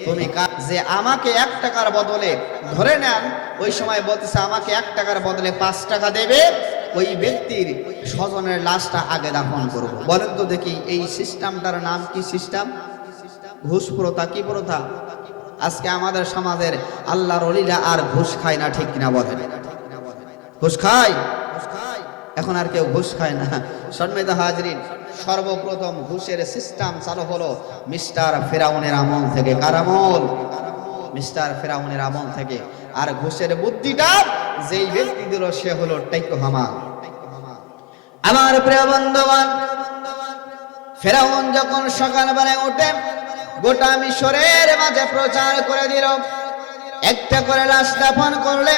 তুমি যে আমাকে 1 টাকার বদলে ধরে নেন, ওই সময় বলতেছে আমাকে 1 টাকার বদলে 5 টাকা দেবে, ওই ব্যক্তির স্বজনের লাশটা আগে দাফন করব। বলেন তো দেখি এই সিস্টেমটার নাম কি? সিস্টেম ঘুষ প্রথা। কি প্রথা? আজকে আমাদের সমাজের আল্লাহর ওলিরা আর ঘুষ খায় না, ঠিক কিনা বলেন? ঘুষ খায়? এখন আর কেউ ঘুষ খায় না। সম্মানিত হাজরিন, সর্বপ্রথম ঘুষের সিস্টেম চালু হলো মিস্টার ফেরাউনের আমল থেকে। কার আমল? মিস্টার ফেরাউনের আমল থেকে। আর ঘুষের বুদ্ধিটা যেই ব্যক্তি দিল সে হলো টেকু হামান। আমার প্রিয় বন্ধুগণ, ফেরাউন যখন সকালবেলায় উঠে গোটা মিশরের মাঝে প্রচার করে দিল, 1টা করে লাশ দাফন করলে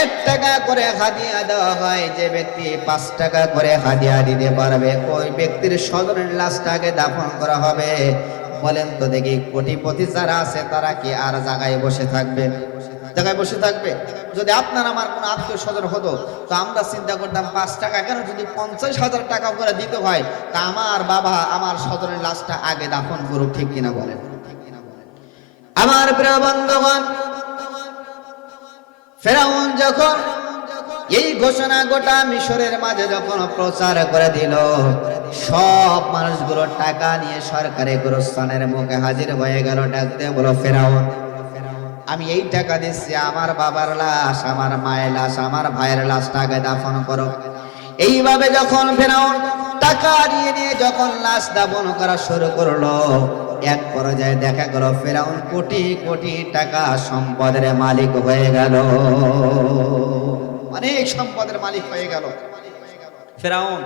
1 টাকা করে হাদিয়া দেওয়া হয়। যে ব্যক্তি 5 টাকা করে হাদিয়া দিতে পারবে, ওই ব্যক্তির স্বজনের লাশটাকে দাফন করা হবে। বলেন তো দেখি, কোটিপতি যারা আছে তারা কি আর জায়গায় বসে থাকবে? জায়গায় বসে থাকবে? যদি আপনার আমার কোনো আত্মীয় স্বজন হতো, তো আমরা চিন্তা করতাম 5 টাকা কেন, যদি 50,000 টাকা করে দিতে হয়, তা আমার বাবা আমার স্বজনের লাশটা আগে দাফন করুক, ঠিক কিনা বলেন? আমার প্রিয় বন্ধুগণ, ফেরাউন যখন এই ঘোষণা গোটা মিশরের মাঝে যখন প্রচার করে দিল, সব মানুষগুলো টাকা নিয়ে সরকারি গোরস্থানের মুখে হাজির হয়ে গেল। ডাকতে বলো, ফেরাউন আমি এই টাকা দিচ্ছি, আমার বাবার লাশ, আমার মায়ের লাশ, আমার ভাইয়ের লাশটাকে দাফন করো। এইভাবে যখন ফেরাউন টাকা নিয়ে নিয়ে যখন লাশ দাফন করা শুরু করলো, এক পর্যায়ে দেখা গেল ফেরাউন কোটি কোটি টাকা সম্পদের মালিক হয়ে গেল। অনেক সম্পদের মালিক হয়ে গেল ফেরাউন।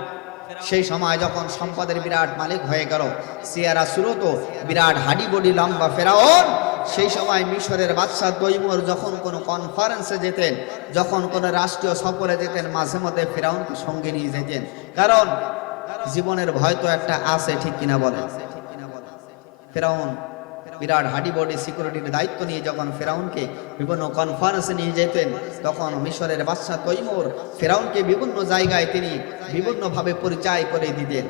সেই সময় যখন সম্পদের বিরাট মালিক হয়ে গেল, চেহারা সুরত বিরাট হাডি বডি লম্বা ফেরাউন, সেই সময় মিশরের বাদশা তৈমুর যখন কোনো কনফারেন্সে যেতেন, যখন কোনো রাষ্ট্রীয় সফরে যেতেন, মাঝে মধ্যে ফেরাউনকে সঙ্গে নিয়ে যেতেন। কারণ জীবনের ভয় তো একটা আছে, ঠিক কিনা বলেন? ফেরাউন বিরাট হাডি বডি সিকিউরিটির দায়িত্ব নিয়ে যখন ফেরাউনকে বিভিন্ন কনফারেন্সে নিয়ে যেতেন, তখন মিশরের বাদশা তৈমুর ফেরাউনকে বিভিন্ন জায়গায় তিনি বিভিন্নভাবে পরিচয় করে দিতেন।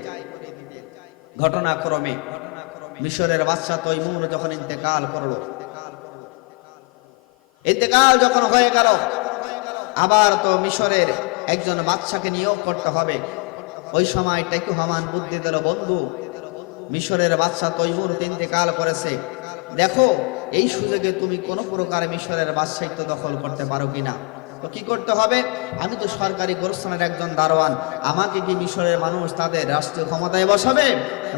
ঘটনাক্রমে মিশরের বাদশা তৈমুর যখন ইন্তেকাল করলো, ইন্তেকাল যখন হয়ে গেল, আবার তো মিশরের একজন বাদশাকে নিয়োগ করতে হবে। ওই সময় টেকু হামান বুদ্ধি দিল, বন্ধু মিশরের বাদশা তৈমুর ইন্তেকাল করেছে, দেখো এই সুযোগে তুমি কোন প্রকার মিশরের বাদশাহিত্ব দখল করতে পারো কিনা। তো কি করতে হবে? আমি তো সরকারি গোরস্থানের একজন দারোয়ান, আমাকে কি মিশরের মানুষ তাদের রাষ্ট্রীয় ক্ষমতায় বসাবে?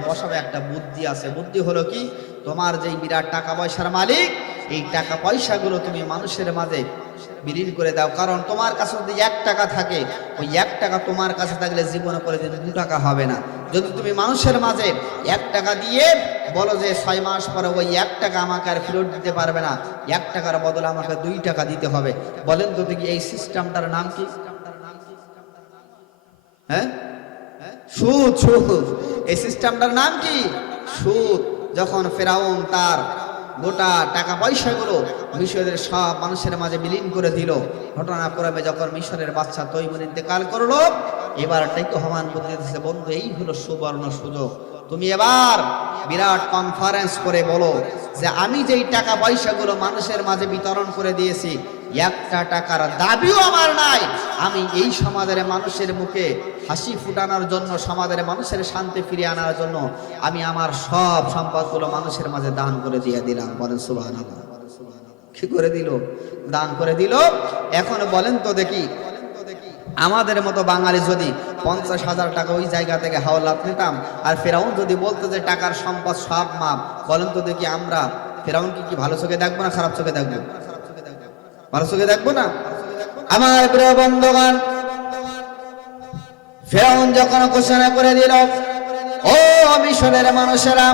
বসাবে। একটা বুদ্ধি আছে। বুদ্ধি হলো কি, তোমার যেই বিরাট টাকা পয়সার মালিক, এই টাকা পয়সাগুলো তুমি মানুষের মাঝে বিলীন করে দাও। কারণ তোমার কাছে যদি 1 টাকা থাকে, ওই 1 টাকা তোমার কাছে থাকলে জীবনে করে দিন 2 টাকা হবে না। যদি তুমি মানুষের মাঝে 1 টাকা দিয়ে বলো যে 6 মাস পরে ওই 1 টাকা আমাকে আর ফেরত দিতে পারবে না, 1 টাকার বদলে আমাকে 2 টাকা দিতে হবে, বলেন তো দেখি এই সিস্টেমটার নাম কি? হ্যাঁ, সুদ। সুদ। এই সিস্টেমটার নাম কি? সুদ। যখন ফেরাউন তার গোটা টাকা পয়সাগুলো মিশরের সব মানুষের মাঝে বিলীন করে দিল, ঘটনাক্রমে যখন মিশরের বাদশা তৈমুর ইন্তেকাল করলো, এবার টেকু হামান বুদ্ধি দিচ্ছে, বন্ধু এই হলো সুবর্ণ সুযোগ, তুমি এবার বিরাট কনফারেন্স করে বলো যে আমি যেই টাকা পয়সাগুলো মানুষের মাঝে বিতরণ করে দিয়েছি, 1টা টাকার দাবিও আমার নাই। আমি এই সমাজের মানুষের মুখে হাসি ফুটানোর জন্য, সমাজের মানুষের শান্তি ফিরিয়ে আনার জন্য আমি আমার সব সম্পদগুলো মানুষের মাঝে দান করে দিয়ে দিলাম। বলেন সুবহানাল্লাহ। কি করে দিল? দান করে দিল। এখন বলেন তো দেখি, আমাদের মতো বাঙালি যদি 50,000 টাকা ওই জায়গা থেকে হাওলাত নিতাম, আর ফেরাউন যদি বলতো যে টাকার সম্পদ সব মাপ, বলেন তো দেখি আমরা ফেরাউনকে কি ভালো চোখে দেখবো না খারাপ চোখে দেখবো? ভালো চোখে দেখবো না? আমার প্রিয় বন্ধুগণ, ফেরাউন যখন ঘোষণা করে দিল, ও মিশরের মানুষেরা,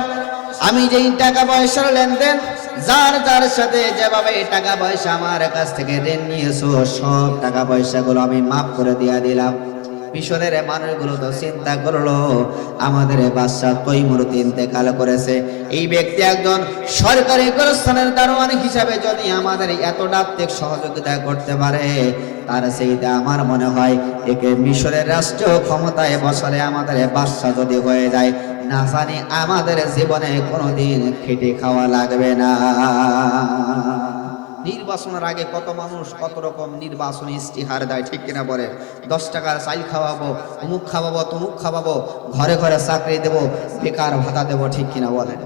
আমি যেই টাকা পয়সার লেনদেন, যার যার সাথে যেভাবে টাকা পয়সা আমার কাছ থেকে ঋণ নিয়েছো, সব টাকা পয়সাগুলো আমি মাফ করে দিয়ে দিলাম। মিশরের মানুষগুলো তো চিন্তা করলো, আমাদের বাদশা তৈমুরুত ইন্তেকাল করেছে, এই ব্যক্তি একজন সরকারি গোরস্থানের দারোয়ান হিসাবে যদি আমাদের এতটা আর্থিক সহযোগিতা করতে পারে, তার সেইটা আমার মনে হয় একে মিশরের রাষ্ট্রীয় ক্ষমতায় বসালে আমাদের বাদশা যদি হয়ে যায়, না জানি আমাদের জীবনে কোনোদিন খেটে খাওয়া লাগবে না। নির্বাচনের আগে কত মানুষ কত রকম নির্বাচনী ইস্তিহার দেয়, ঠিক কিনা বলে? 10 টাকার চাল খাওয়াবো, অমুক খাওয়াবো, তমুক খাওয়াবো, ঘরে ঘরে চাকরি দেবো, বেকার ভাতা দেবো, ঠিক কিনা বলেন?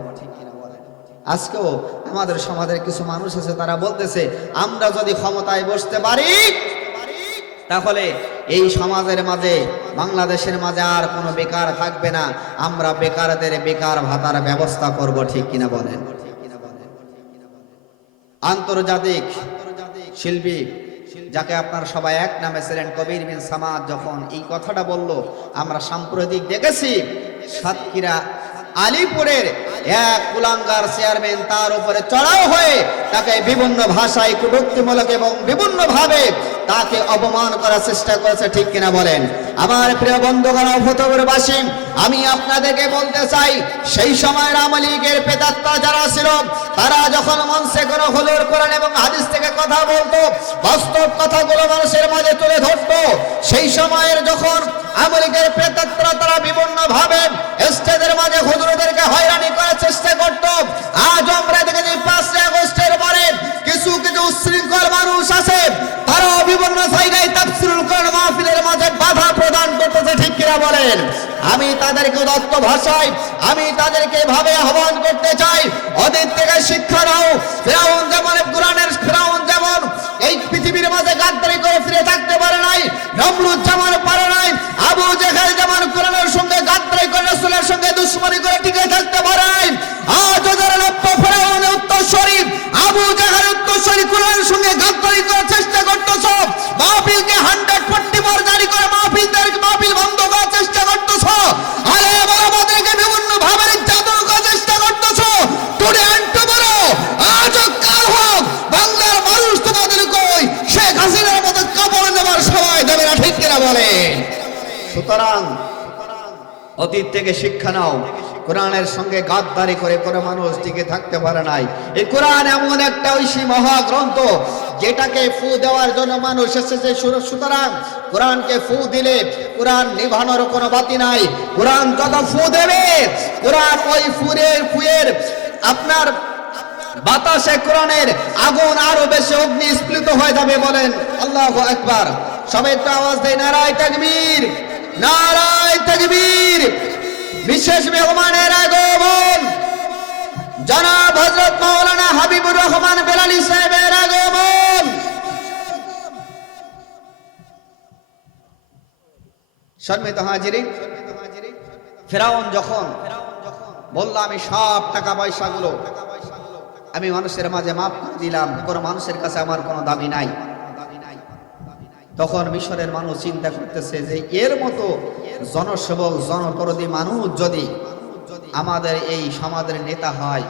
আজকেও আমাদের সমাজের কিছু মানুষ আছে, তারা বলতেছে আমরা যদি ক্ষমতায় বসতে পারি তাহলে এই সমাজের মাঝে, বাংলাদেশের মাঝে আর কোনো বেকার থাকবে না, আমরা বেকারদের বেকার ভাতার ব্যবস্থা করব, ঠিক কিনা বলেন? আন্তর্জাতিক শিল্পী যাকে আপনার সবাই এক নামে ছিলেন, কবির বিন সামাদ, যখন এই কথাটা বলল, আমরা সাম্প্রতিক দেখেছি সাতক্ষীরা আলিপুরের এক কুলাঙ্গার চেয়ারম্যান তার উপরে চড়াও হয়ে তাকে বিভিন্ন ভাষায় কটূক্তিমূলক এবং বিভিন্ন ভাবে তাকে অপমান করার চেষ্টা করেছে, ঠিক কিনা বলেন? আমার প্রিয় বন্ধুগণ, ফতেপুরবাসী, আমি আপনাদেরকে বলতে চাই, সেই সময়ের আওয়ামী লীগের প্রেতাত্মা যারা ছিল, তারা যখন মঞ্চে কোনো হুজুর কোরআন এবং হাদিস থেকে কথা বলতো, বাস্তব কথাগুলো মানুষের মাঝে তুলে ধরতো, সেই সময়ের যখন আওয়ামী লীগের প্রেতাত্মারা তারা বিভিন্ন ভাবে স্টেজের মাঝে হুজুরদেরকে হয়রানি করার চেষ্টা করত। আজ আমরা দেখেছি 5 আগস্টের পরে কিছু কিছু উচ্ছৃঙ্খল মানুষ আছে, তারাও বিভিন্ন জায়গায় তাফসীরুল কোরআন মাহফিলের মাঝে বাধা প্রদান করতেছে, ঠিক কিনা বলেন? আমি তাদেরকে দত্ত ভাষায় আমি তাদেরকে ভাবে আহ্বান করতে চাই, অতীত থেকে শিক্ষা নাও। ফেরাউন যেমন, কোরআনের ফেরাউন যেমন এই পৃথিবীর মাঝে গাদ্দারি করে ফিরে থাকতে পারে নাই, নমরুদ যেমন পারে নাই, আবু জেহেল যেমন কোরআনের সঙ্গে গাদ্দারি করে রাসূলের সঙ্গে দুশমনি করে টিকে থাকতে পারে নাই, আজ ওদের লক্ষ্য ফেরাউনের উত্তরসূরি আবু জেহেল উত্তরসূরি কোরআনের সঙ্গে গাদ্দারি করার চেষ্টা করতেছ, মাহফিলকে 140 জারি করে মাহফিল বন্ধ করার চেষ্টা করতেছ, আরে আমাদেরকে বিভিন্ন ভাবে নির্যাতন করার চেষ্টা করতেছ। টুডে অ্যান্ড টুমরো, আজ কাল হোক, বাংলার মানুষ তোমাদের কই শেখ হাসিনার মতো কাপড় নেবার সময় দেবে না, ঠিক কিনা বলে? সুতরাং অতীত থেকে শিক্ষা নাও, কোরআনের সঙ্গে গাদ্দারি করে কোনো মানুষ টিকে থাকতে পারে নাই। এই কোরআন এমন একটা ঐশী মহাগ্রন্থ যেটাকে ফু দেওয়ার জন্য মানুষ এসেছে, সুতরাং কোরআনকে ফু দিলে কোরআন নিভানোর কোনো বাতি নাই। কোরআন যত ফু দেবে, কোরআন ওই ফুয়ের আপনার বাতাসে কোরআনের আগুন আরো বেশি অগ্নি স্ফুলিত হয়ে যাবে। বলেন আল্লাহু আকবার। সবাই একটু আওয়াজ দেয় নারায়ে তাকবীর, নারায়ে তাকবীর। বিশেষ মেহমানের আগমন, জনাব হযরত মাওলানা হাবিবুর রহমান বেলালী সাহেবের আগমন। সম্মানিত হাজিরিন, ফেরাউন যখন বলল আমি সব টাকা পয়সাগুলো আমি মানুষের মাঝে মাফ করে দিলাম, কোনো মানুষের কাছে আমার কোনো দাবি নাই, তখন মিশরের মানুষ চিন্তা করতেছে যে এর মতো জনসেবক জনদরদী মানুষ যদি আমাদের এই সমাজের নেতা হয়,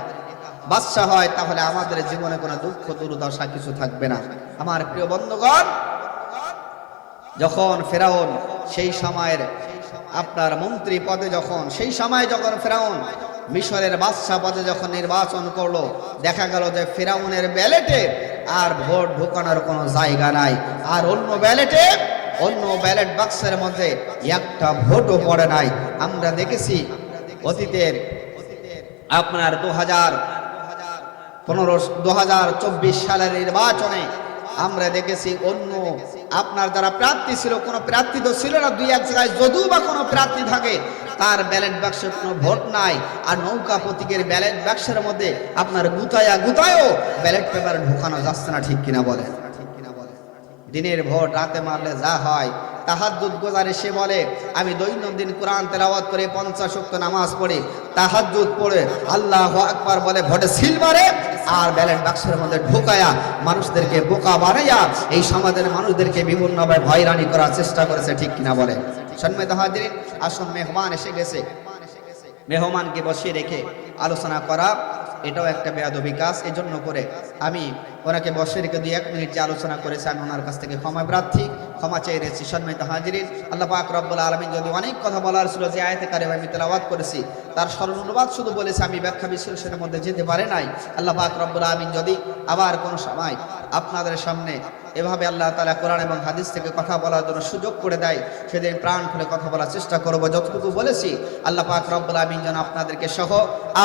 বাদশা হয়, তাহলে আমাদের জীবনে কোনো দুঃখ দুর্দশা কিছু থাকবে না। আমার প্রিয় বন্ধুগণ, যখন ফেরাউন সেই সময়ের আপনার মন্ত্রী পদে সেই সময় যখন ফেরাউন মিশরের বাদশা পদে যখন নির্বাচন করলো, দেখা গেল যে ফেরাউনের ব্যালেটে আর ভোট ঢোকানোর কোনো জায়গা নাই, আর অন্য ব্যালেট বাক্সের মধ্যে একটা ভোটও পড়ে নাই। আমরা দেখেছি অতীতের আপনার 2024 সালের নির্বাচনে আমরা দেখেছি অন্য আপনার যারা প্রার্থী ছিল, কোনো প্রার্থী তো ছিল না, 2-1 জায়গায় যদিও বা কোনো প্রার্থী থাকে তার ব্যালট বাক্সে কোনো ভোট নাই, আর নৌকা প্রতীকের ব্যালট বাক্সের মধ্যে আপনার গুতায়ও ব্যালট পেপার ঢোকানো যাচ্ছে না, ঠিক কিনা বলেন? দিনের ভোট রাতে মারলে যা হয় তাহাজ্জুদ গুজারে সে বলে আমি দৈনন্দিন কোরআন তেলাওয়াত করে 50 ওয়াক্ত নামাজ পড়ি, তাহাজ্জুদ পড়ে আল্লাহু আকবার বলে ভোটে সিল মারে আর ব্যালট বাক্সের মধ্যে ঢোকায়া মানুষদেরকে বোকা বানাইয়া এই সমাজের মানুষদেরকে বিভিন্নভাবে ভয়রানি করার চেষ্টা করেছে, ঠিক কিনা বলে? সম্মানিত হাজিরিন, আসুন মেহমান এসে গেছে, মেহমানকে বসিয়ে রেখে আলোচনা করা এটাও একটা বেয়াদবি কাজ। এই জন্য করে আমি ওনাকে বসে রেখে 2-1 মিনিট যে আলোচনা করেছি আমি ওনার কাছ থেকে ক্ষমা প্রার্থী, ক্ষমা চেয়ে রেখেছি। সম্মানিত হাজিরিন, আল্লাহ পাক রব্বুল আলামিন যদি অনেক কথা বলার ছিল যে আয়াতে কারিমা আমি তেলাওয়াত করেছি তার সরল অনুবাদ শুধু বলেছি, আমি ব্যাখ্যা বিশ্লেষণের মধ্যে যেতে পারে নাই। আল্লাহ পাক রব্বুল আলামিন যদি আবার কোনো সময় আপনাদের সামনে এভাবে আল্লাহ তাআলা কোরআন এবং হাদিস থেকে কথা বলার জন্য সুযোগ করে দেয়, সেদিন প্রাণ খুলে কথা বলার চেষ্টা করব। যতটুকু বলেছি আল্লাহ পাক রব্বুল আলামিন যেন আপনাদেরকে সহ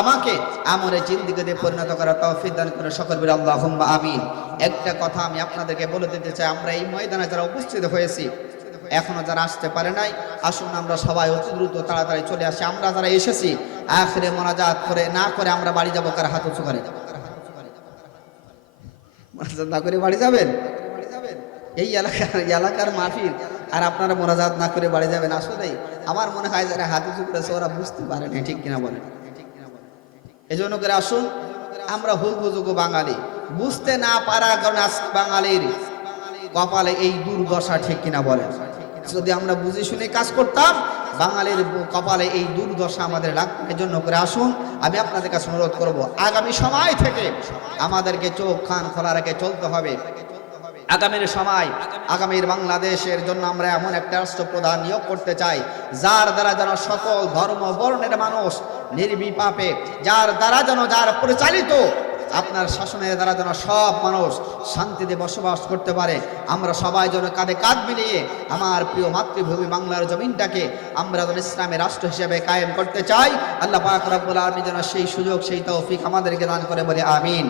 আমাকে আমলে জিন্দেগিতে পরিণত করার তৌফিক দান করে, সকল বলি আল্লাহুম্মা আমিন। একটা কথা আমি আপনাদেরকে বলে দিতে চাই, আমরা এই ময়দানে যারা উপস্থিত হয়েছি এখনো যারা আসতে পারে নাই, আসুন আমরা সবাই অতি দ্রুত তাড়াতাড়ি চলে আসি। আমরা যারা এসেছি আখিরে মোনাজাত করে না করে আমরা বাড়ি যাবো, কার হাত উঁচু করে মোনাজাত না করে বাড়ি যাবেন? এই এলাকার মাহফিল আর আপনারা মোনাজাত না করে বাড়ি যাবেন? আসলেই আমার মনে হয় যারা হাত উঁচু করেছে ওরা বুঝতে পারেনি, ঠিক কিনা বলেন? এই জন্য করে আসুন, আমরা হুজুগ বাঙালি, বুঝতে না পারা কারণে আজকে বাঙালির কপালে এই দুর্দশা, ঠিক কিনা বলেন? যদি আমরা বুঝে শুনে কাজ করতাম বাঙালির কপালে এই দুর্দশা আমাদের লাগবে। এই জন্য করে আসুন, আমি আপনাদের কাছে অনুরোধ করব আগামী সময় থেকে আমাদেরকে চোখ কান খোলা রেখে চলতে হবে। আগামীর সময়, আগামীর বাংলাদেশের জন্য আমরা এমন একটা রাষ্ট্রপ্রধান নিয়োগ করতে চাই যার দ্বারা যেন সকল ধর্ম বর্ণের মানুষ নির্বিপাকে, যার দ্বারা যেন, যার পরিচালিত আপনার শাসনের দ্বারা যেন সব মানুষ শান্তিতে বসবাস করতে পারে। আমরা সবাই যেন কাঁধে কাঁধ মিলিয়ে আমার প্রিয় মাতৃভূমি বাংলার জমিনটাকে আমরা যেন ইসলামের রাষ্ট্র হিসেবে কায়েম করতে চাই। আল্লাহ পাক রব্বুল আলামিন যেন সেই সুযোগ, সেই তৌফিক আমাদেরকে দান করে, বলে আমিন।